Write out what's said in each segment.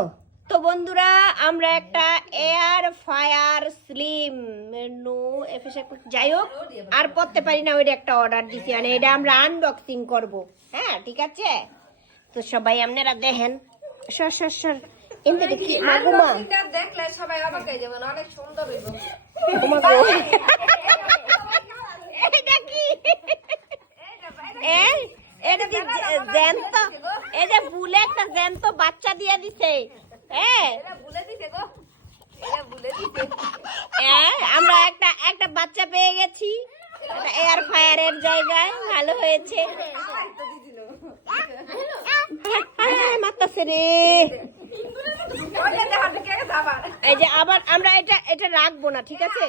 ও তো বন্ধুরা আমরা একটা air fire slim no FS যাই হোক আর পড়তে পারি না, ওইটা একটা অর্ডার দিছি, মানে এটা আমরা আনবক্সিং করব। হ্যাঁ ঠিক আছে, তো সবাই আপনারা দেখেন। সর সর সর এমনি কি মাগুমা দেখলে সবাই অবাক হয়ে যাবেন, অনেক সুন্দর হইব। এটা কি এটা কি জ্যান্ত? এটা ভুলে একটা জ্যান্ত বাচ্চা দিয়ে দিছে। আমরা একটা বাচ্চা পেয়ে গেছি এয়ার ফায়ারের জায়গায়, ভালো হয়েছে। মারতাছে রে। এই যে আবার আমরা এটা রাখবো না, ঠিক আছে?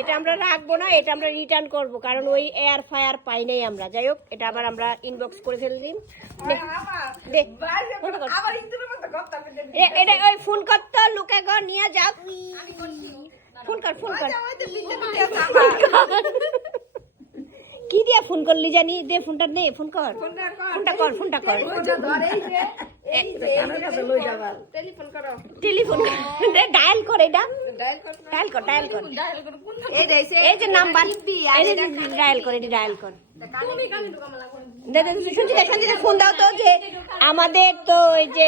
এটা আমরা রাখবো না, এটা আমরা রিটার্ন করব, কারণ ওই এয়ার ফায়ার পাই নাই আমরা। যাই হোক এটা আবার আমরা ইনবক্স করে ফেললাম। এটা ওই ফোন করতে লোকে গো নিয়ে যাও, ফোন কর কি দিয়া ফোন করলি জানি, দে ফোনটা নে, ফোন কর টেলিফোন ডায়াল কর, এটা ডায়াল কর এই যে নাম্বার ডায়াল কর, এটা ডায়াল কর। সঞ্জিতা ফোন দাও তো, যে আমাদের তো ওই যে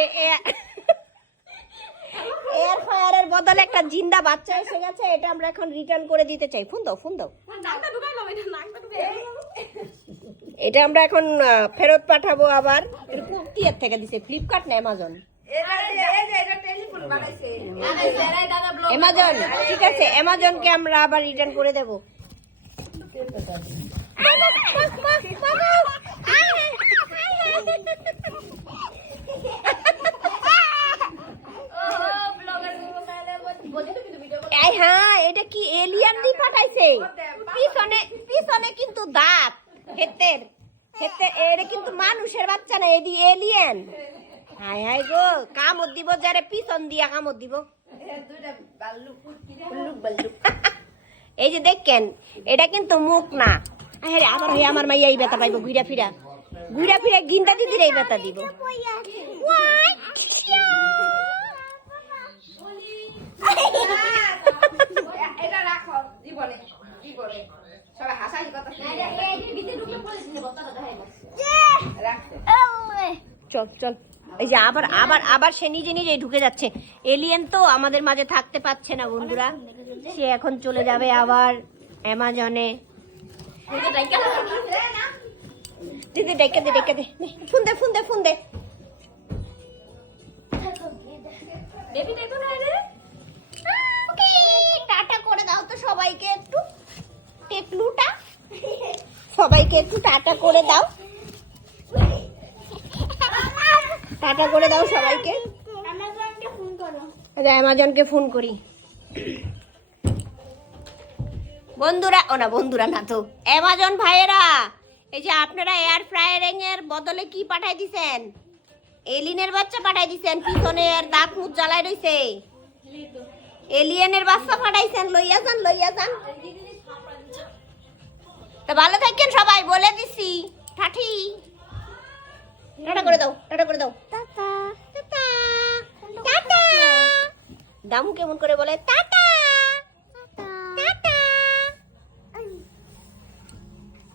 এয়ার ফায়ারের বদলে একটা জিন্দা বাচ্চা এসে গেছে, এটা আমরা এখন রিটার্ন করে দিতে চাই। ফোন দাও এটা আমরা এখন ফেরত পাঠাবো। আবার কি এর থেকে দিছে, ফ্লিপকার্ট না অ্যামাজন? অ্যামাজন, ঠিক আছে অ্যামাজনকে আমরা আবার রিটার্ন করে দেব। হ্যাঁ এটা কি এলিয়ান দিয়ে পাঠাইছে? পিছনে কিন্তু দাঁত, হেতের এটা কিন্তু মানুষের বাচ্চা না, এদি এলিয়ান। হাই হাই গো, কামড় দিব যারে পিছন দিয়া কামড় দিব। এই যে দেখেন এটা কিন্তু মুখ না। আরে আবার হয়ে আমার মাইয়া এই ব্যথা পাইব, ঘুরা ফিরা গিন্দা দিদির এই ব্যথা দিব। চল এই যে আবার সে নিজে ঢুকে যাচ্ছে। এলিয়েন তো আমাদের মাঝে থাকতে পারছে না বন্ধুরা, সে এখন চলে যাবে আবার অ্যামাজনে। দিদি ডেকে দে ফোন দে টাটা করে দাও তো সবাইকে, একটু টেকলুটা সবাইকে একটু টাটা করে দাও, সবাইকে। অ্যামাজনকে ফোন করি। বন্ধুরা না তো অ্যামাজন ভাইয়েরা, এই যে আপনারা এয়ার ফ্রায়ারিং এর বদলে কি পাঠাই দিছেন? এলিয়েনের বাচ্চা পাঠাই দিছেন, পিছনের দাঁত মুখ জ্বালাই রইছে। এলিয়েনের বাচ্চা পাঠাইছেন, লইয়া যান। তো ভালো থাকেন সবাই, বলে দিছি ঠাঠি। টাটা করে দাও টাটা। দামু কেমন করে বলে টাটা।